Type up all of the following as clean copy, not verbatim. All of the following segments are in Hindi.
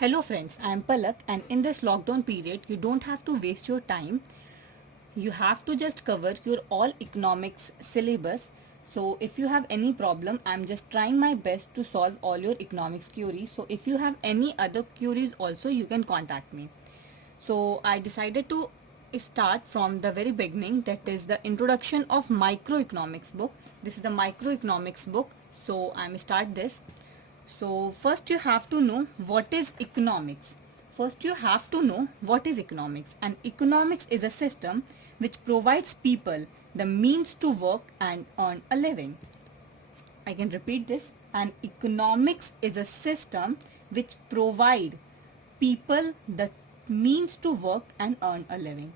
Hello friends, I am Palak, and in this lockdown period you don't have to waste your time. You have to just cover your all economics syllabus. So if you have any problem, I am just trying my best to solve all your economics queries. So if you have any other queries also, you can contact me. So I decided to start from the very beginning, that is the introduction of microeconomics book. This is the microeconomics book. So I'm start this. So first you have to know what is economics. First you have to know what is economics, and economics is a system which provides people the means to work and earn a living. I can repeat this. And economics is a system which provide people the means to work and earn a living.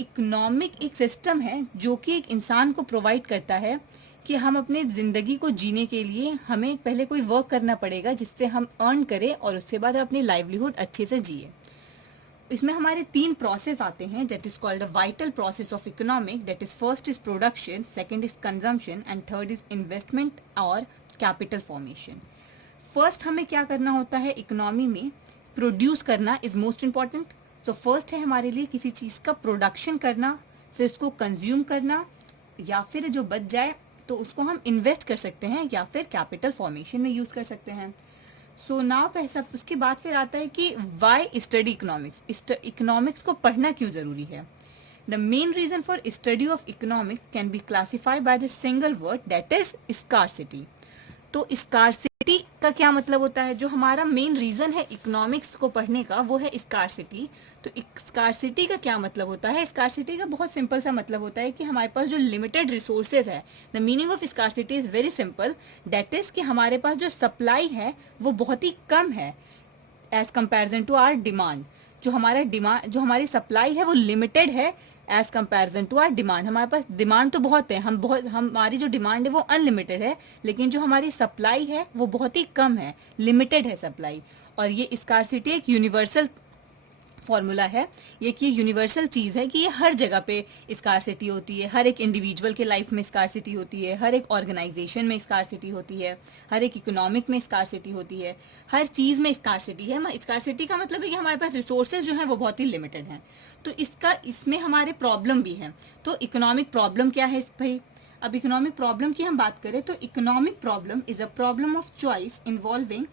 Economic एक सिस्टम है जो कि एक इंसान को प्रोवाइड करता है कि हम अपने ज़िंदगी को जीने के लिए हमें पहले कोई वर्क करना पड़ेगा जिससे हम अर्न करें और उसके बाद अपनी लाइवलीहुड अच्छे से जिए. इसमें हमारे 3 प्रोसेस आते हैं, that is called a vital process of economic. That is first is production, second is consumption and third is investment और कैपिटल फॉर्मेशन. फर्स्ट हमें क्या करना होता है इकोनॉमी में, प्रोड्यूस करना इज मोस्ट इम्पॉर्टेंट. तो फर्स्ट है हमारे लिए किसी चीज़ का प्रोडक्शन करना, फिर उसको कंज्यूम करना, या फिर जो बच जाए तो उसको हम इन्वेस्ट कर सकते हैं या फिर कैपिटल फॉर्मेशन में यूज़ कर सकते हैं. सो नाउ पैसा उसके बाद फिर आता है कि वाई स्टडी इकोनॉमिक्स. इकोनॉमिक्स को पढ़ना क्यों ज़रूरी है. The main reason for study of economics can be classified by the single word, that is scarcity. तो स्कार्सिटी का क्या मतलब होता है, जो हमारा मेन रीजन है इकोनॉमिक्स को पढ़ने का वो है स्कार्सिटी. तो स्कार्सिटी का क्या मतलब होता है, स्कार्सिटी का बहुत सिंपल सा मतलब होता है कि हमारे पास जो लिमिटेड रिसोर्सेज है, the meaning of scarcity is very simple, that is कि हमारे पास जो सप्लाई है वो बहुत ही कम है as comparison to our demand. जो हमारी सप्लाई है वो लिमिटेड है as comparison to our demand. हमारे पास डिमांड तो बहुत है, हमारी जो डिमांड है वो अनलिमिटेड है, लेकिन जो हमारी सप्लाई है वो बहुत ही कम है, लिमिटेड है सप्लाई. और ये स्कार्सिटी एक यूनिवर्सल फॉर्मूला है, ये कि यूनिवर्सल चीज़ है कि ये हर जगह पे स्कार्सिटी होती है. हर एक इंडिविजुअल के लाइफ में स्कार्सिटी होती है, हर एक ऑर्गेनाइजेशन में स्कार्सिटी होती है, हर एक इकोनॉमिक में स्कार्सिटी होती है, हर चीज़ में स्कार्सिटी है. स्कार्सिटी का मतलब है कि हमारे पास रिसोर्सेज जो हैं वो बहुत ही लिमिटेड हैं. तो इसमें हमारे प्रॉब्लम भी हैं. तो इकोनॉमिक प्रॉब्लम क्या है भाई. अब इकोनॉमिक प्रॉब्लम की हम बात करें तो economic problem is a problem of choice involving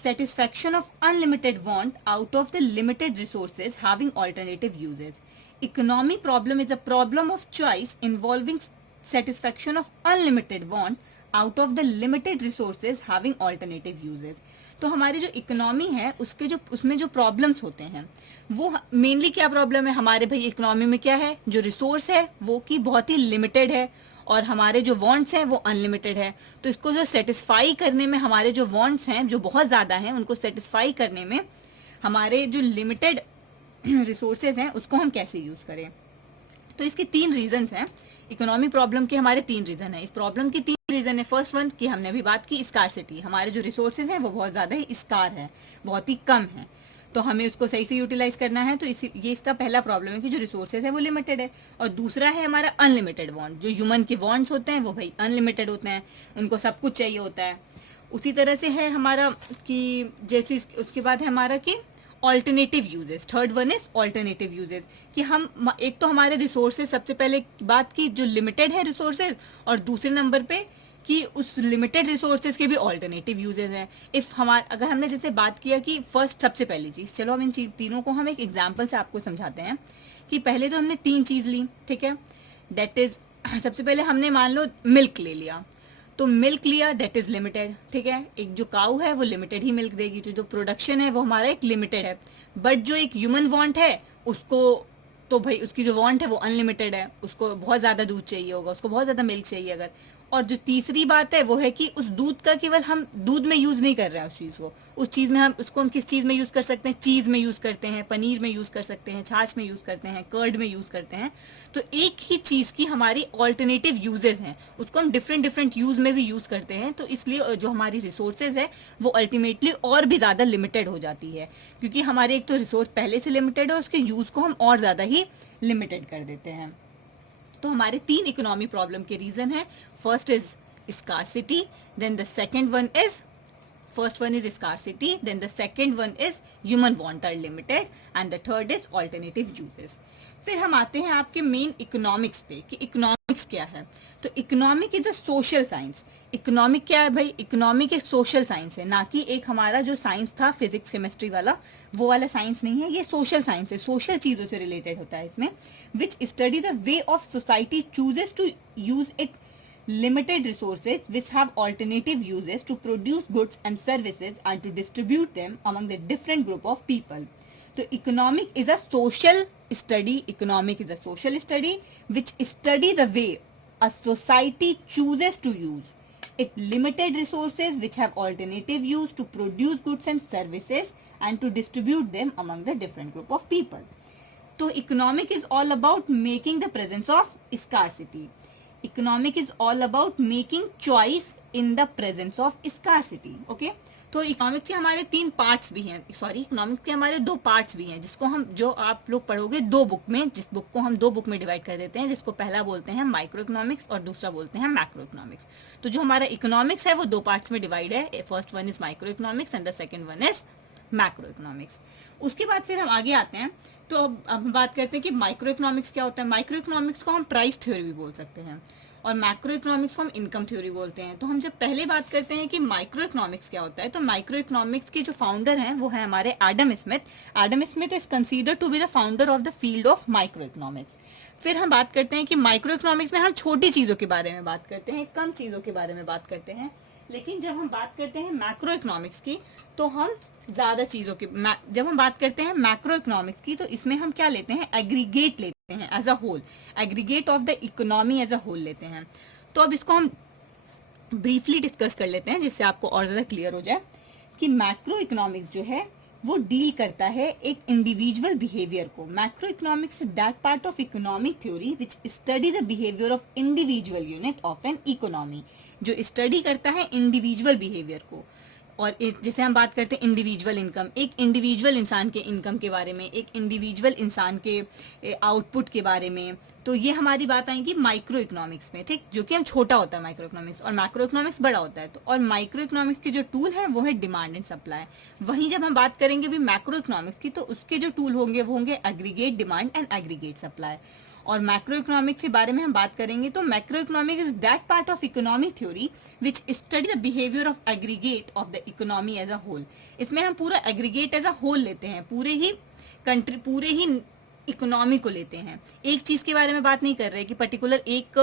satisfaction of unlimited want out of the limited resources having alternative uses. Economic problem is a problem of choice involving satisfaction of unlimited want out of the limited resources having alternative uses. तो हमारी जो इकोनॉमी है उसमें जो प्रॉब्लम्स होते हैं वो मेनली क्या प्रॉब्लम है हमारे भाई इकोनॉमी में, क्या है, जो रिसोर्स है वो कि बहुत ही लिमिटेड है और हमारे जो वांट्स हैं वो अनलिमिटेड है. तो इसको जो सेटिस्फाई करने में, हमारे जो वांट्स हैं जो बहुत ज़्यादा हैं उनको सेटिस्फाई करने में हमारे जो लिमिटेड रिसोर्सेज हैं उसको हम कैसे यूज़ करें. तो इसके 3 रीजंस हैं. इकोनॉमिक प्रॉब्लम के हमारे 3 रीजन है. इस प्रॉब्लम के 3 रीजन है. फर्स्ट वन की हमने अभी बात की स्कार्सिटी, हमारे जो रिसोर्सेज हैं वो बहुत ज़्यादा ही स्कार है, बहुत ही कम है, तो हमें उसको सही से यूटिलाइज करना है. तो ये इसका पहला प्रॉब्लम है कि जो रिसोर्सेज है वो लिमिटेड है. और दूसरा है हमारा अनलिमिटेड वांट. जो ह्यूमन के वांट्स होते हैं वो भाई अनलिमिटेड होते हैं, उनको सब कुछ चाहिए होता है. उसी तरह से है हमारा कि जैसे उसके बाद है हमारा कि alternative uses. Third one is alternative uses, कि हम एक तो हमारे रिसोर्सेज, सबसे पहले बात की जो लिमिटेड है रिसोर्सेज, और दूसरे नंबर पे कि उस लिमिटेड रिसोर्सेज के भी ऑल्टरनेटिव यूजेस हैं. अगर हमने जैसे बात किया कि फर्स्ट सबसे पहली चीज़, चलो हम इन तीनों को हम एक एग्जाम्पल से आपको समझाते हैं. कि पहले तो हमने 3 चीज़ ली, ठीक है, डेट इज सबसे पहले हमने मान लो मिल्क ले लिया. तो मिल्क लिया, डेट इज लिमिटेड, ठीक है. एक जो काऊ है वो लिमिटेड ही मिल्क देगी, तो जो प्रोडक्शन है वो हमारा एक लिमिटेड है. बट जो एक ह्यूमन वांट है उसको, तो भाई उसकी जो वांट है वो अनलिमिटेड है, उसको बहुत ज़्यादा दूध चाहिए होगा, उसको बहुत ज़्यादा मिल्क चाहिए अगर. और जो तीसरी बात है वो है कि उस दूध का केवल हम दूध में यूज़ नहीं कर रहे हैं उस चीज़ को, उस चीज़ में हम उसको हम किस चीज़ में यूज़ कर सकते हैं, चीज़ में यूज़ करते हैं, पनीर में यूज़ कर सकते हैं, छाछ में यूज़ करते हैं, कर्ड में यूज़ करते हैं. तो एक ही चीज़ की हमारी ऑल्टरनेटिव यूजेस हैं, उसको हम डिफरेंट यूज़ में भी यूज़ करते हैं. तो इसलिए जो हमारी रिसोर्सेज है वो अल्टीमेटली और भी ज़्यादा लिमिटेड हो जाती है, क्योंकि हमारे एक तो रिसोर्स पहले से लिमिटेड है, उसके यूज़ को हम और ज़्यादा ही लिमिटेड कर देते हैं. तो हमारे 3 इकोनॉमी प्रॉब्लम के रीजन है. First is scarcity, then the second one is First one is scarcity, then the second one is human want are limited, and the third is alternative uses. फिर हम आते हैं आपके मेन इकोनॉमिक्स पे कि इकोनॉमिक्स क्या है. तो economic is a social science. Economic क्या है भाई? इकोनॉमिक एक सोशल साइंस है, ना कि एक हमारा जो साइंस था फिजिक्स केमिस्ट्री वाला, वो वाला साइंस नहीं है. ये सोशल साइंस है, सोशल चीजों से रिलेटेड होता है इसमें. Which study the way of society chooses to use it limited resources which have alternative uses to produce goods and services and to distribute them among the different group of people. So economic is a social study. Economic is a social study which study the way a society chooses to use it limited resources which have alternative use to produce goods and services and to distribute them among the different group of people. So economic is all about making the presence of scarcity. Economic is all about making choice in the presence of scarcity. Okay? तो इकोनॉमिक्स के हमारे 3 पार्ट्स भी हैं. सॉरी, इकोनॉमिक्स के हमारे 2 पार्ट्स भी हैं, जिसको हम, जो आप लोग पढ़ोगे 2 बुक में, जिस बुक को हम 2 बुक में डिवाइड कर देते हैं, जिसको पहला बोलते हैं माइक्रो इकोनॉमिक्स और दूसरा बोलते हैं मैक्रो इकोनॉमिक्स. तो जो हमारा इकोनॉमिक्स है वो 2 पार्ट्स में डिवाइड है. First one is micro economics and the second one is macro economics. उसके बाद फिर हम आगे आते हैं. तो अब हम बात करते हैं कि माइक्रो इकोनॉमिक्स क्या होता है. माइक्रो इकोनॉमिक्स को हम प्राइस थ्योरी भी बोल सकते हैं और मैक्रो इकोनॉमिक्स को हम इनकम थ्योरी बोलते हैं. तो हम जब पहले बात करते हैं कि माइक्रो इकोनॉमिक्स क्या होता है, तो माइक्रो इकोनॉमिक्स के जो फाउंडर हैं वो है हमारे Adam Smith. Adam Smith is considered to be the founder of the field of micro economics. फिर हम बात करते हैं कि माइक्रो इकोनॉमिक्स में हम छोटी चीज़ों के बारे में बात करते हैं, कम चीज़ों के बारे में बात करते हैं. लेकिन जब हम बात करते हैं मैक्रो इकोनॉमिक्स की तो हम ज़्यादा चीज़ों की, जब हम बात करते हैं मैक्रो इकोनॉमिक्स की तो इसमें हम क्या लेते हैं, एग्रीगेट लेते हैं as a whole, aggregate of the economy as a whole लेते हैं. तो अब इसको हम ब्रीफली डिस्कस कर लेते हैं जिससे आपको और ज़्यादा क्लियर हो जाए कि मैक्रो इकोनॉमिक्स जो है वो डील करता है एक इंडिविजुअल बिहेवियर को. Macro economics is that part of economic theory which study the behaviour of individual unit of an economy, जो स्टडी करता है इंडिविजुअल बिहेवियर को. और जैसे हम बात करते हैं इंडिविजुअल इनकम, एक इंडिविजुअल इंसान के इनकम के बारे में, एक इंडिविजुअल इंसान के आउटपुट के बारे में, तो ये हमारी बात आएगी माइक्रो इकोनॉमिक्स में. ठीक, जो कि हम छोटा होता है माइक्रो इकोनॉमिक्स, और मैक्रो इकोनॉमिक्स बड़ा होता है. तो और माइक्रो इकोनॉमिक्स के जो टूल है वो है डिमांड एंड सप्लाई. वहीं जब हम बात करेंगे भी मैक्रो इकोनॉमिक्स की तो उसके जो टूल होंगे वो होंगे aggregate demand and aggregate supply. और मैक्रो इकोनॉमिक्स के बारे में हम बात करेंगे तो macro economics is that part of economic theory which study the behaviour of aggregate of the economy as a whole. इसमें हम पूरा एग्रीगेट एज अ होल लेते हैं, पूरे ही कंट्री, पूरे ही इकोनॉमी को लेते हैं. एक चीज के बारे में बात नहीं कर रहे कि पर्टिकुलर एक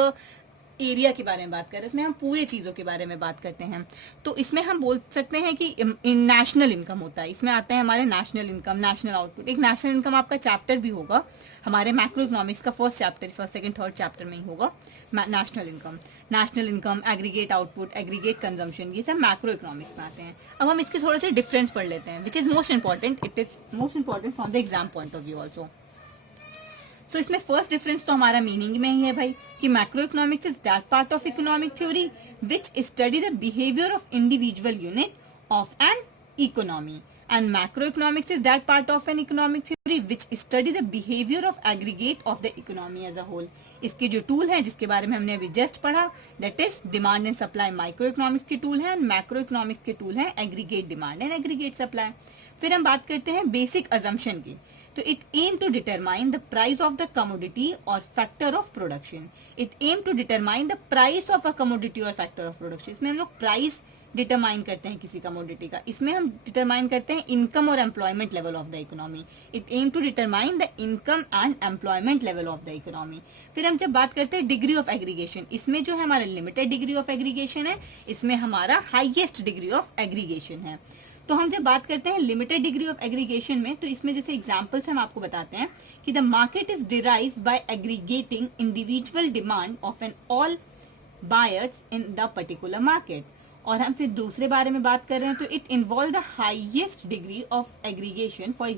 एरिया के बारे में बात कर रहे हैं, इसमें हम पूरे चीज़ों के बारे में बात करते हैं. तो इसमें हम बोल सकते हैं कि नेशनल इनकम होता है, इसमें आता है हमारे नेशनल इनकम, नेशनल आउटपुट. एक नेशनल इनकम आपका चैप्टर भी होगा हमारे मैक्रो इकोनॉमिक्स का, first chapter, first second third chapter में ही होगा national income, aggregate output, aggregate consumption, ये सब मैक्रो इकोनॉमिक्स में आते हैं. अब हम इसके थोड़े से डिफरेंस पढ़ लेते हैं which is most important. It is most important from the exam point of view also. So इसमें फर्स्ट डिफरेंस तो हमारा मीनिंग में ही है भाई कि macro economics is that part of economic theory which study the behaviour of individual unit of an economy, and macro economics is that part of an economic theory which study the behaviour of aggregate of the economy as a whole. इसके जो टूल है जिसके बारे में हमने अभी जस्ट पढ़ा, that is demand and supply, micro economics के टूल है, एंड मैक्रो इकोनॉमिक्स के टूल है aggregate demand and aggregate supply. फिर हम बात करते हैं बेसिक अजम्पशन की. तो it aim to determine the price of the commodity और factor of production. It aim to determine the price of a commodity और फैक्टर ऑफ प्रोडक्शन. इसमें हम लोग प्राइस डिटरमाइन करते हैं किसी कमोडिटी का, इसमें हम डिटरमाइन करते हैं इनकम और employment level of the economy. It aim to determine the income and employment level of the economy. फिर हम जब बात करते हैं डिग्री ऑफ एग्रीगेशन, इसमें जो है हमारा लिमिटेड डिग्री ऑफ एग्रीगेशन है, इसमें हमारा हाईएस्ट डिग्री ऑफ एग्रीगेशन है. तो हम जब बात करते हैं लिमिटेड डिग्री ऑफ एग्रीगेशन में, तो इसमें जैसे एग्जांपल्स हम आपको बताते हैं कि the market is derived by aggregating individual demand of an all buyers in the particular market. और हम फिर दूसरे बारे में बात कर रहे हैं तो it involve the highest degree of aggregation. For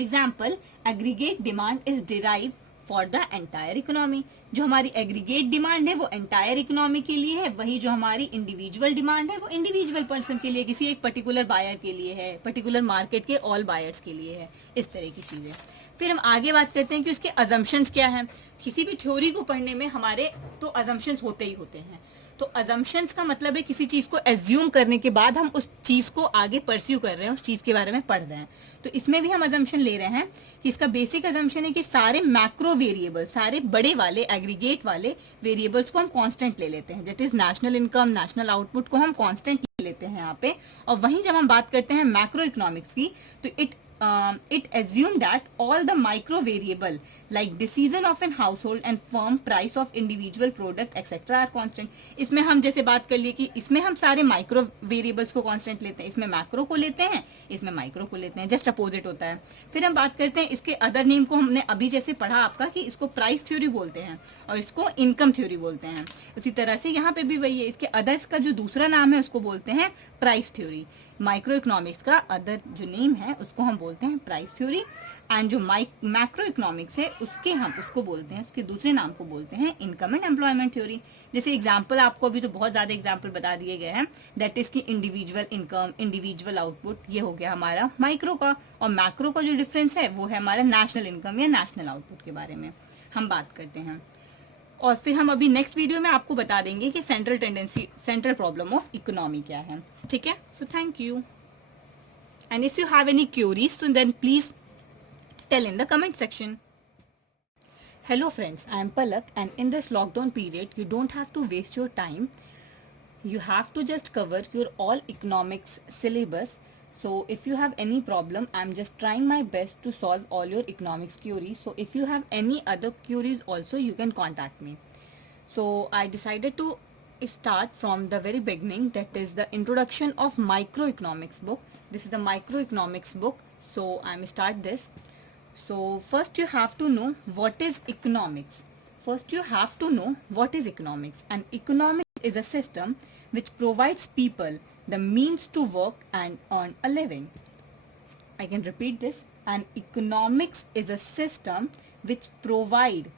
example aggregate demand is derive for the entire economy. जो हमारी एग्रीगेट डिमांड है वो एंटायर इकोनॉमी के लिए है, वही जो हमारी इंडिविजुअल डिमांड है वो इंडिविजुअल पर्सन के लिए, किसी एक पर्टिकुलर बायर के लिए है, पर्टिकुलर मार्केट के ऑल बायर्स के लिए है, इस तरह की चीजें. फिर हम आगे बात करते हैं कि उसके अजम्पशंस क्या हैं. किसी भी थ्योरी को पढ़ने में हमारे तो अजम्पशंस होते ही होते हैं. तो अजम्पशंस का मतलब है किसी चीज को एज्यूम करने के बाद हम उस चीज को आगे परस्यू कर रहे हैं, उस चीज के बारे में पढ़ रहे हैं। तो इसमें भी हम अजम्पशन ले रहे हैं कि इसका बेसिक अजम्पशन है कि सारे मैक्रो वेरिएबल, सारे बड़े वाले एग्रीगेट वाले वेरिएबल्स को हम कांस्टेंट ले लेते हैं। That is national income, national output को हम कांस्टेंट ले लेते हैं यहाँ पे। और वहीं जब हम बात करते हैं मैक्रो इकोनॉमिक्स की, तो it assume that all the micro variable like decision of an household and firm, price of individual product etc are constant। इसमें हम जैसे बात कर लिए कि इसमें हम सारे माइक्रो वेरिएबल्स को कांस्टेंट लेते हैं, इसमें मैक्रो को लेते हैं, इसमें माइक्रो को लेते हैं, जस्ट अपोजिट होता है। फिर हम बात करते हैं इसके अदर नेम को, हमने अभी जैसे पढ़ा आपका कि इसको प्राइस थ्योरी बोलते हैं और इसको इनकम थ्योरी बोलते हैं। उसी तरह से यहाँ पे भी वही है, इसके अदर्स का जो दूसरा नाम है उसको बोलते हैं प्राइस थ्योरी। माइक्रो इकोनॉमिक्स का अदर जो नेम है उसको हम बोलते हैं प्राइस थ्योरी, एंड जो मैक्रो इकोनॉमिक्स है उसके हम उसको बोलते हैं, उसके दूसरे नाम को बोलते हैं इनकम एंड एम्प्लॉयमेंट थ्योरी। जैसे एग्जांपल आपको अभी तो बहुत ज्यादा एग्जांपल बता दिए गए हैं, दैट इज की इंडिविजुअल इनकम, इंडिविजुअल आउटपुट, ये हो गया हमारा माइक्रो का। और मैक्रो का जो डिफरेंस है वो है हमारा नेशनल इनकम या नेशनल आउटपुट के बारे में हम बात करते हैं। और फिर हम अभी नेक्स्ट वीडियो में आपको बता देंगे कि central tendency, central problem of economy क्या है। ठीक है, so thank you, and if you have any curies so then please tell in the comment section. Hello friends, I am Palak, and in this lockdown period you don't have to waste your time. You have to just cover your all economics syllabus. So if you have any problem, I'm just trying my best to solve all your economics queries. So if you have any other queries also, you can contact me. So I decided to start from the very beginning, that is the introduction of microeconomics book. This is the microeconomics book, so I'm start this. So first you have to know what is economics. First you have to know what is economics. And economics is a system which provides people the means to work and earn a living. I can repeat this. And economics is a system which provide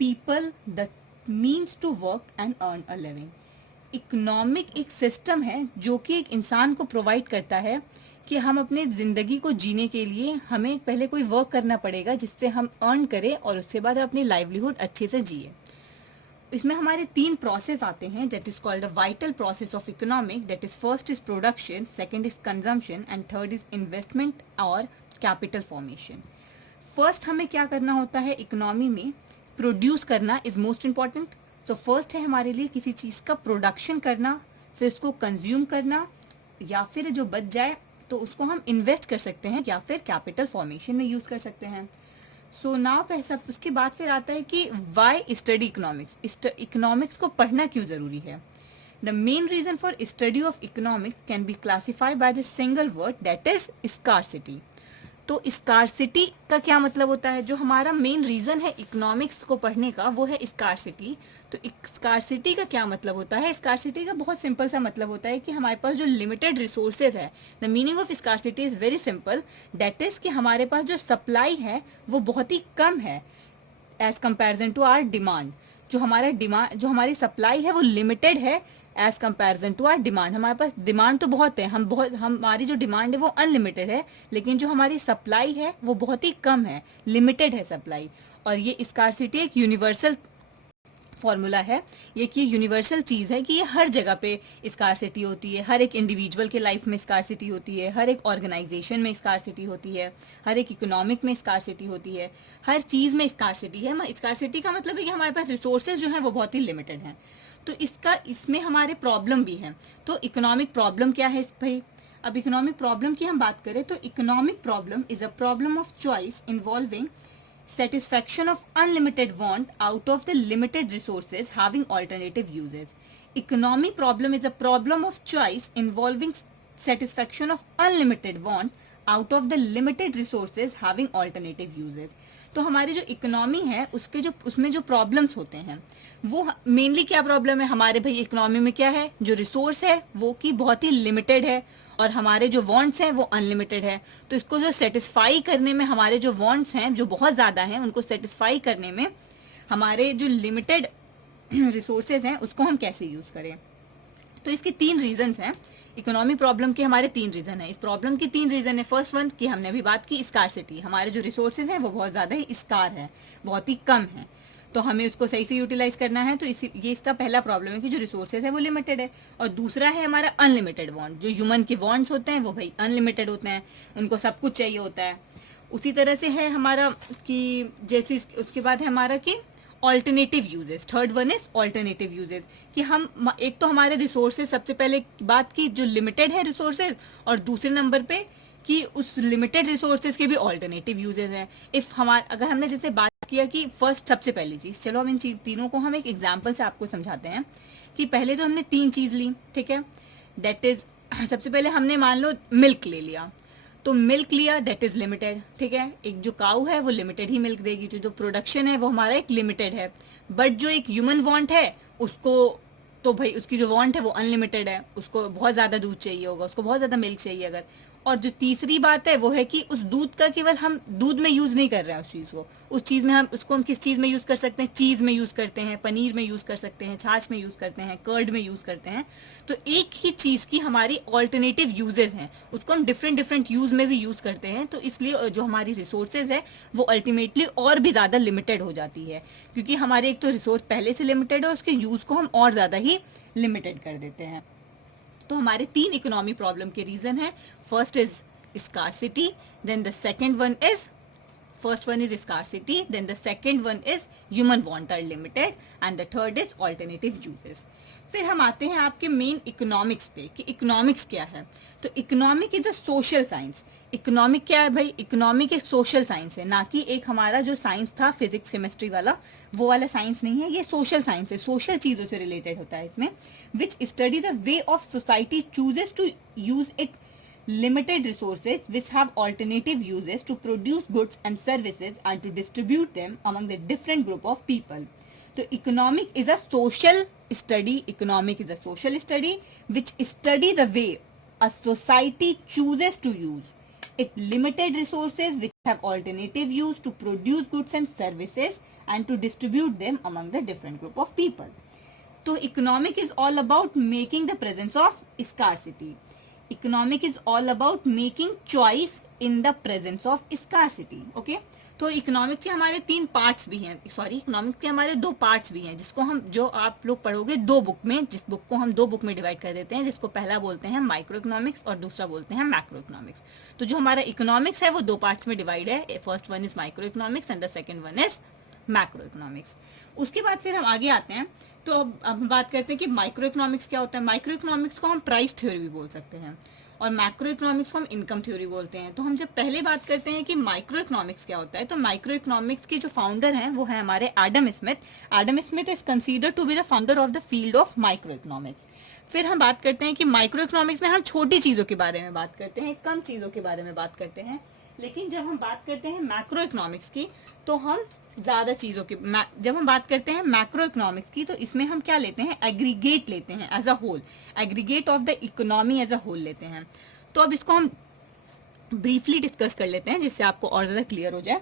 people the means to work and earn a living. Economic एक सिस्टम है जो कि एक इंसान को प्रोवाइड करता है कि हम अपने ज़िंदगी को जीने के लिए हमें पहले कोई वर्क करना पड़ेगा जिससे हम अर्न करें और उसके बाद अपनी लाइवलीहुड अच्छे से जिए। इसमें हमारे 3 प्रोसेस आते हैं, that is called a vital process of economic. That is first is production, second is consumption and third is investment और कैपिटल फॉर्मेशन। फर्स्ट हमें क्या करना होता है इकोनॉमी में, प्रोड्यूस करना इज मोस्ट इंपॉर्टेंट। तो फर्स्ट है हमारे लिए किसी चीज़ का प्रोडक्शन करना, फिर उसको कंज्यूम करना, या फिर जो बच जाए तो उसको हम इन्वेस्ट कर सकते हैं या फिर कैपिटल फॉर्मेशन में यूज़ कर सकते हैं। सो नाउ पैसा, उसके बाद फिर आता है कि वाई स्टडी इकोनॉमिक्स। इकोनॉमिक्स को पढ़ना क्यों ज़रूरी है। The main reason for study of economics can be classified by the single word, that is scarcity. तो स्कार्सिटी का क्या मतलब होता है, जो हमारा मेन रीज़न है इकोनॉमिक्स को पढ़ने का वो है स्कार्सिटी। तो स्कार्सिटी का क्या मतलब होता है, स्कार्सिटी का बहुत सिंपल सा मतलब होता है कि हमारे पास जो लिमिटेड रिसोर्सेज है, the meaning of scarcity is very simple, that is कि हमारे पास जो सप्लाई है वो बहुत ही कम है as comparison to our demand. जो हमारा डिमांड, जो हमारी सप्लाई है वो लिमिटेड है as comparison to our demand. हमारे पास डिमांड तो बहुत है, हमारी जो डिमांड है वो अनलिमिटेड है, लेकिन जो हमारी सप्लाई है वो बहुत ही कम है, लिमिटेड है सप्लाई। और ये स्कार्सिटी एक यूनिवर्सल फॉर्मूला है, ये कि यूनिवर्सल चीज़ है कि ये हर जगह पे स्कार्सिटी होती है, हर एक इंडिविजुअल के लाइफ में स्कार्सिटी होती है, हर एक ऑर्गेनाइजेशन में स्कार्सिटी होती है, हर एक इकोनॉमिक में स्कार्सिटी होती है, हर चीज़ में स्कार्सिटी है। स्कार्सिटी का मतलब है कि हमारे पास रिसोर्सेज जो हैं वो बहुत ही लिमिटेड हैं। तो इसमें हमारे प्रॉब्लम भी हैं। तो इकोनॉमिक प्रॉब्लम क्या है भाई, अब इकोनॉमिक प्रॉब्लम की हम बात करें तो economic problem is a problem of choice involving satisfaction of unlimited want out of the limited resources having alternative uses. Economic problem is a problem of choice involving satisfaction of unlimited want out of the limited resources having alternative uses. तो हमारी जो इकोनॉमी है उसमें जो प्रॉब्लम्स होते हैं वो मेनली क्या प्रॉब्लम है हमारे भाई इकोनॉमी में, क्या है, जो रिसोर्स है वो की बहुत ही लिमिटेड है और हमारे जो वांट्स हैं वो अनलिमिटेड है। तो इसको जो सेटिस्फाई करने में, हमारे जो वांट्स हैं जो बहुत ज़्यादा हैं उनको सेटिस्फाई करने में हमारे जो लिमिटेड रिसोर्सेज हैं उसको हम कैसे यूज़ करें। तो इसके 3 रीजंस हैं, इकोनॉमिक प्रॉब्लम के हमारे 3 रीजन है। इस प्रॉब्लम के 3 रीजन है। फर्स्ट वन की हमने अभी बात की स्कार्सिटी, हमारे जो रिसोर्सेज हैं वो बहुत ज़्यादा ही स्कार है, बहुत ही कम है। तो हमें उसको सही से यूटिलाइज करना है। तो ये इसका पहला प्रॉब्लम है कि जो रिसोर्सेज है वो लिमिटेड है। और दूसरा है हमारा अनलिमिटेड वांट। जो ह्यूमन के वांट्स होते हैं वो भाई अनलिमिटेड होते हैं, उनको सब कुछ चाहिए होता है। उसी तरह से है हमारा कि जैसे उसके बाद है हमारा कि alternative uses. Third one is alternative uses, कि हम एक तो हमारे रिसोर्सेज, सबसे पहले बात की जो लिमिटेड है रिसोर्सेज, और दूसरे नंबर पे कि उस लिमिटेड रिसोर्सेज के भी ऑल्टरनेटिव यूजेस हैं। इफ अगर हमने जैसे बात किया कि फर्स्ट सबसे पहली चीज, चलो हम इन तीनों को हम एक एग्जाम्पल से आपको समझाते हैं कि पहले तो हमने 3 चीज ली, ठीक है। दैट इज सबसे पहले हमने मान लो मिल्क ले लिया, तो मिल्क लिया, दैट इज लिमिटेड, ठीक है। एक जो काऊ है वो लिमिटेड ही मिल्क देगी, जो प्रोडक्शन है वो हमारा एक लिमिटेड है। बट जो एक ह्यूमन वांट है उसको, तो भाई उसकी जो वांट है वो अनलिमिटेड है, उसको बहुत ज़्यादा दूध चाहिए होगा, उसको बहुत ज़्यादा मिल्क चाहिए अगर। और जो तीसरी बात है वो है कि उस दूध का केवल हम दूध में यूज़ नहीं कर रहे हैं उस चीज़ को, उस चीज़ में हम उसको हम किस चीज़ में यूज़ कर सकते हैं, चीज़ में यूज़ करते हैं, पनीर में यूज़ कर सकते हैं, छाछ में यूज़ करते हैं, कर्ड में यूज़ करते हैं। तो एक ही चीज़ की हमारी ऑल्टरनेटिव यूजेस हैं, उसको हम डिफरेंट डिफरेंट यूज़ में भी यूज़ करते हैं। तो इसलिए जो हमारी रिसोर्सेज है वो अल्टीमेटली और भी ज़्यादा लिमिटेड हो जाती है, क्योंकि हमारे एक तो रिसोर्स पहले से लिमिटेड है, उसके यूज़ को हम और ज़्यादा ही लिमिटेड कर देते हैं। तो हमारे 3 इकोनॉमी प्रॉब्लम के रीजन है। First is scarcity, then the second one is first one is scarcity, then the second one is human want are limited, and the third is alternative uses. फिर हम आते हैं आपके मेन इकोनॉमिक्स पे कि इकोनॉमिक्स क्या है। तो economic is a social science. Economic क्या है भाई? इकोनॉमिक एक सोशल साइंस है, ना कि एक हमारा जो साइंस था फिजिक्स केमिस्ट्री वाला, वो वाला साइंस नहीं है। ये सोशल साइंस है, सोशल चीजों से रिलेटेड होता है इसमें। Which study the way of society chooses to use it limited resources which have alternative uses to produce goods and services and to distribute them among the different group of people. So economic is a social study. Economic is a social study which study the way a society chooses to use its limited resources which have alternative use to produce goods and services and to distribute them among the different group of people. So economic is all about making the presence of scarcity. Economic is all about making choice in the presence of scarcity. Okay, तो इकोनॉमिक्स के हमारे 3 पार्ट्स भी हैं, सॉरी इकोनॉमिक्स के हमारे 2 पार्ट्स भी हैं, जिसको हम, जो आप लोग पढ़ोगे 2 बुक में, जिस बुक को हम 2 बुक में डिवाइड कर देते हैं, जिसको पहला बोलते हैं माइक्रो इकोनॉमिक्स और दूसरा बोलते हैं मैक्रो इकोनॉमिक्स। तो जो हमारा इकोनॉमिक्स है वो 2 पार्ट्स में डिवाइड है। First one is micro economics and the second one is macro economics. उसके बाद फिर हम आगे आते हैं, तो अब हम बात करते हैं कि माइक्रो इकोनॉमिक्स क्या होता है। माइक्रो इकोनॉमिक्स को हम प्राइस थ्योरी भी बोल सकते हैं और मैक्रो इकोनॉमिक्स को हम इनकम थ्योरी बोलते हैं। तो हम जब पहले बात करते हैं कि माइक्रो इकोनॉमिक्स क्या होता है, तो माइक्रो इकोनॉमिक्स के जो फाउंडर हैं वो है हमारे Adam Smith. Adam Smith is considered to be the founder of the field of micro economics. फिर हम बात करते हैं कि माइक्रो इकोनॉमिक्स में हम छोटी चीज़ों के बारे में बात करते हैं, कम चीज़ों के बारे में बात करते हैं। लेकिन जब हम बात करते हैं मैक्रो इकोनॉमिक्स की तो हम ज़्यादा चीज़ों की, जब हम बात करते हैं मैक्रो इकोनॉमिक्स की तो इसमें हम क्या लेते हैं, एग्रीगेट लेते हैं as a whole, aggregate of the economy as a whole लेते हैं। तो अब इसको हम ब्रीफली डिस्कस कर लेते हैं जिससे आपको और ज़्यादा क्लियर हो जाए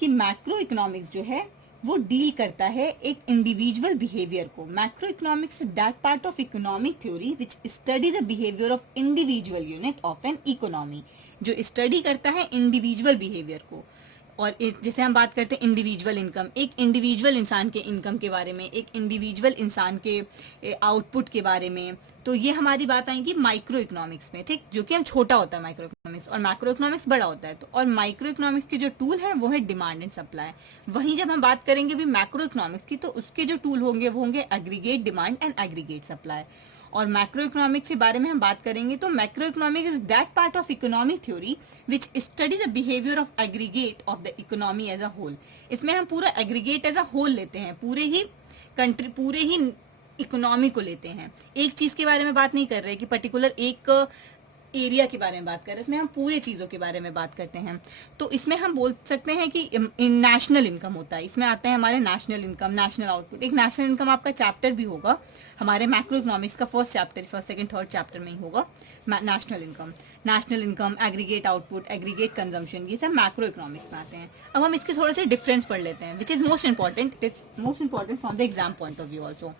कि मैक्रो इकोनॉमिक्स जो है वो डील करता है एक इंडिविजुअल बिहेवियर को। Macro economics is that part of economic theory which study the behaviour of individual unit of an economy, जो स्टडी करता है इंडिविजुअल बिहेवियर को। और जैसे हम बात करते हैं इंडिविजुअल इनकम, एक इंडिविजुअल इंसान के इनकम के बारे में, एक इंडिविजुअल इंसान के आउटपुट के बारे में, तो ये हमारी बात आएगी माइक्रो इकोनॉमिक्स में, ठीक, जो कि हम छोटा होता है माइक्रो इकोनॉमिक्स, और मैक्रो इकोनॉमिक्स बड़ा होता है। तो और माइक्रो इकोनॉमिक्स के जो टूल है वो है डिमांड एंड सप्लाई। वहीं जब हम बात करेंगे भी मैक्रो इकोनॉमिक्स की तो उसके जो टूल होंगे वो होंगे aggregate demand and aggregate supply. और मैक्रो इकोनॉमिक्स के बारे में हम बात करेंगे तो macro economics is that part of economic theory which study the behaviour of aggregate of the economy as a whole. इसमें हम पूरा एग्रीगेट एज अ होल लेते हैं, पूरे ही कंट्री, पूरे ही इकोनॉमी को लेते हैं। एक चीज के बारे में बात नहीं कर रहे कि पर्टिकुलर एक एरिया के बारे में बात कर रहे हैं, इसमें हम पूरे चीज़ों के बारे में बात करते हैं। तो इसमें हम बोल सकते हैं कि नेशनल इनकम होता है, इसमें आते हैं हमारे नेशनल इनकम, नेशनल आउटपुट। एक नेशनल इनकम आपका चैप्टर भी होगा हमारे मैक्रो इकोनॉमिक्स का, first chapter, first second third chapter में ही होगा national income, aggregate output, aggregate consumption, ये सब मैक्रो इकोनॉमिक्स में आते हैं। अब हम इसके थोड़े से डिफरेंस पढ़ लेते हैं which is most important, it is most important from the exam point of view also.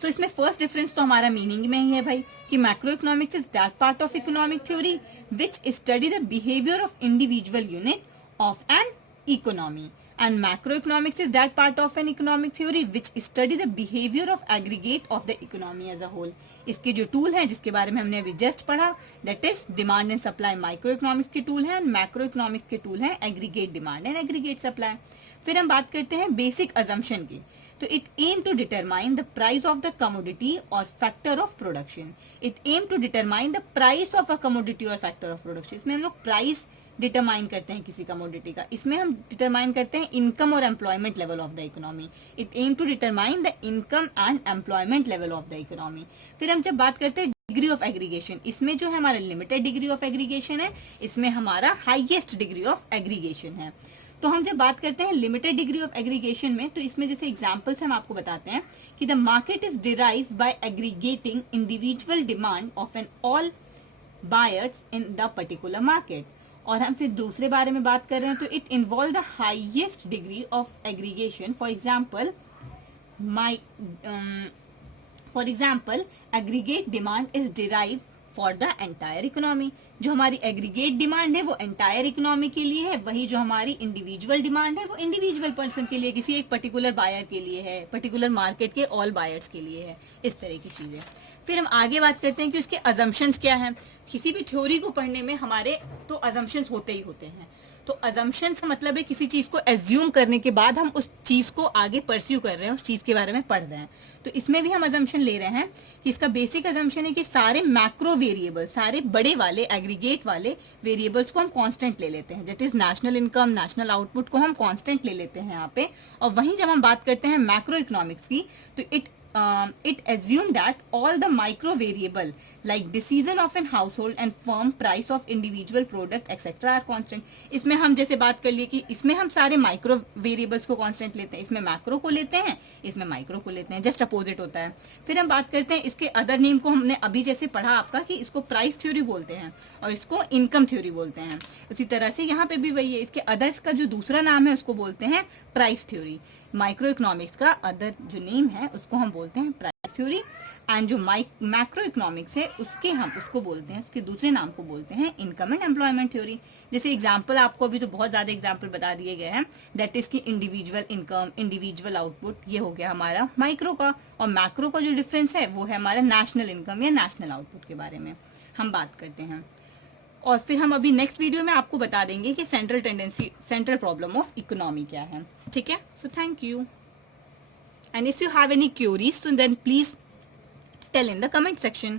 तो इसमें फर्स्ट डिफरेंस तो हमारा मीनिंग में ही है भाई कि macro economics is that part of economic theory which study the behaviour of individual unit of an economy And macroeconomics is that part of an economic theory which study the behavior of aggregate of the economy as a whole. इसके जो टूल हैं जिसके बारे में हमने अभी जस्ट पढ़ा, that is demand and supply micro economics के टूल हैं, एंड मैक्रो इकोनॉमिक्स के टूल हैं aggregate demand and aggregate supply. फिर हम बात करते हैं बेसिक अजम्पशन की. तो it aim to determine the price of the commodity और factor of production. It aim to determine the price of a commodity और फैक्टर ऑफ प्रोडक्शन. इसमें हम लोग प्राइस डिटरमाइन करते हैं किसी कमोडिटी का. इसमें हम डिटरमाइन करते हैं इनकम और employment level of the economy. It aim to determine the income and employment level of the economy. फिर हम जब बात करते हैं डिग्री ऑफ एग्रीगेशन, इसमें जो है हमारा लिमिटेड डिग्री ऑफ एग्रीगेशन है, इसमें हमारा हाईएस्ट डिग्री ऑफ एग्रीगेशन है. तो हम जब बात करते हैं लिमिटेड डिग्री ऑफ एग्रीगेशन में, तो इसमें जैसे एग्जांपल्स हम आपको बताते हैं कि the market is derived by aggregating individual demand of an all buyers in the particular market. और हम फिर दूसरे बारे में बात कर रहे हैं, तो it involve the highest degree of aggregation. For example aggregate demand is derive for the entire economy. जो हमारी एग्रीगेट डिमांड है वो एंटायर इकोनॉमी के लिए है, वही जो हमारी इंडिविजुअल डिमांड है वो इंडिविजुअल पर्सन के लिए, किसी एक पर्टिकुलर बायर के लिए है, पर्टिकुलर मार्केट के ऑल बायर्स के लिए है. इस तरह की चीजें. फिर हम आगे बात करते हैं कि उसके अजम्पशंस क्या हैं. किसी भी थ्योरी को पढ़ने में हमारे तो अजम्पशंस होते ही होते हैं. तो अजम्पशंस मतलब है किसी चीज को एज्यूम करने के बाद हम उस चीज को आगे परस्यू कर रहे हैं, उस चीज के बारे में पढ़ रहे हैं. तो इसमें भी हम अजम्पशन ले रहे हैं कि इसका बेसिक अजम्पशन है कि सारे मैक्रो वेरिएबल, सारे बड़े वाले एग्रीगेट वाले वेरिएबल्स को हम कांस्टेंट ले लेते हैं. That is national income, national output को हम कांस्टेंट ले लेते हैं यहाँ पे. और वहीं जब हम बात करते हैं मैक्रो इकोनॉमिक्स की, तो it assumed that all the micro variable like decision of an household and firm price of individual product etc are constant. इसमें हम जैसे बात कर लिए कि इसमें हम सारे माइक्रो वेरिएबल्स को कांस्टेंट लेते हैं, इसमें मैक्रो को लेते हैं, इसमें माइक्रो को लेते हैं, जस्ट अपोजिट होता है. फिर हम बात करते हैं इसके अदर नेम को. हमने अभी जैसे पढ़ा आपका कि इसको प्राइस थ्योरी बोलते हैं और इसको इनकम थ्योरी बोलते हैं. उसी तरह से यहाँ पे भी वही है, इसके अदर्स का जो दूसरा नाम है उसको बोलते हैं प्राइस थ्योरी. माइक्रो इकोनॉमिक्स का अदर जो नेम है उसको हम बोलते हैं प्राइस थ्योरी, एंड जो मैक्रो इकोनॉमिक्स है उसको बोलते हैं, उसके दूसरे नाम को बोलते हैं इनकम एंड एम्प्लॉयमेंट थ्योरी. जैसे एग्जांपल आपको अभी तो बहुत ज्यादा एग्जांपल बता दिए गए हैं, दैट इज की इंडिविजुअल इनकम, इंडिविजुअल आउटपुट, ये हो गया हमारा माइक्रो का. और मैक्रो का जो डिफरेंस है वो है हमारा नेशनल इनकम या नेशनल आउटपुट के बारे में हम बात करते हैं. और फिर हम अभी नेक्स्ट वीडियो में आपको बता देंगे कि सेंट्रल प्रॉब्लम ऑफ इकोनॉमी क्या है. ठीक है, so thank you. And if you have any curies, so then please tell in the comment section.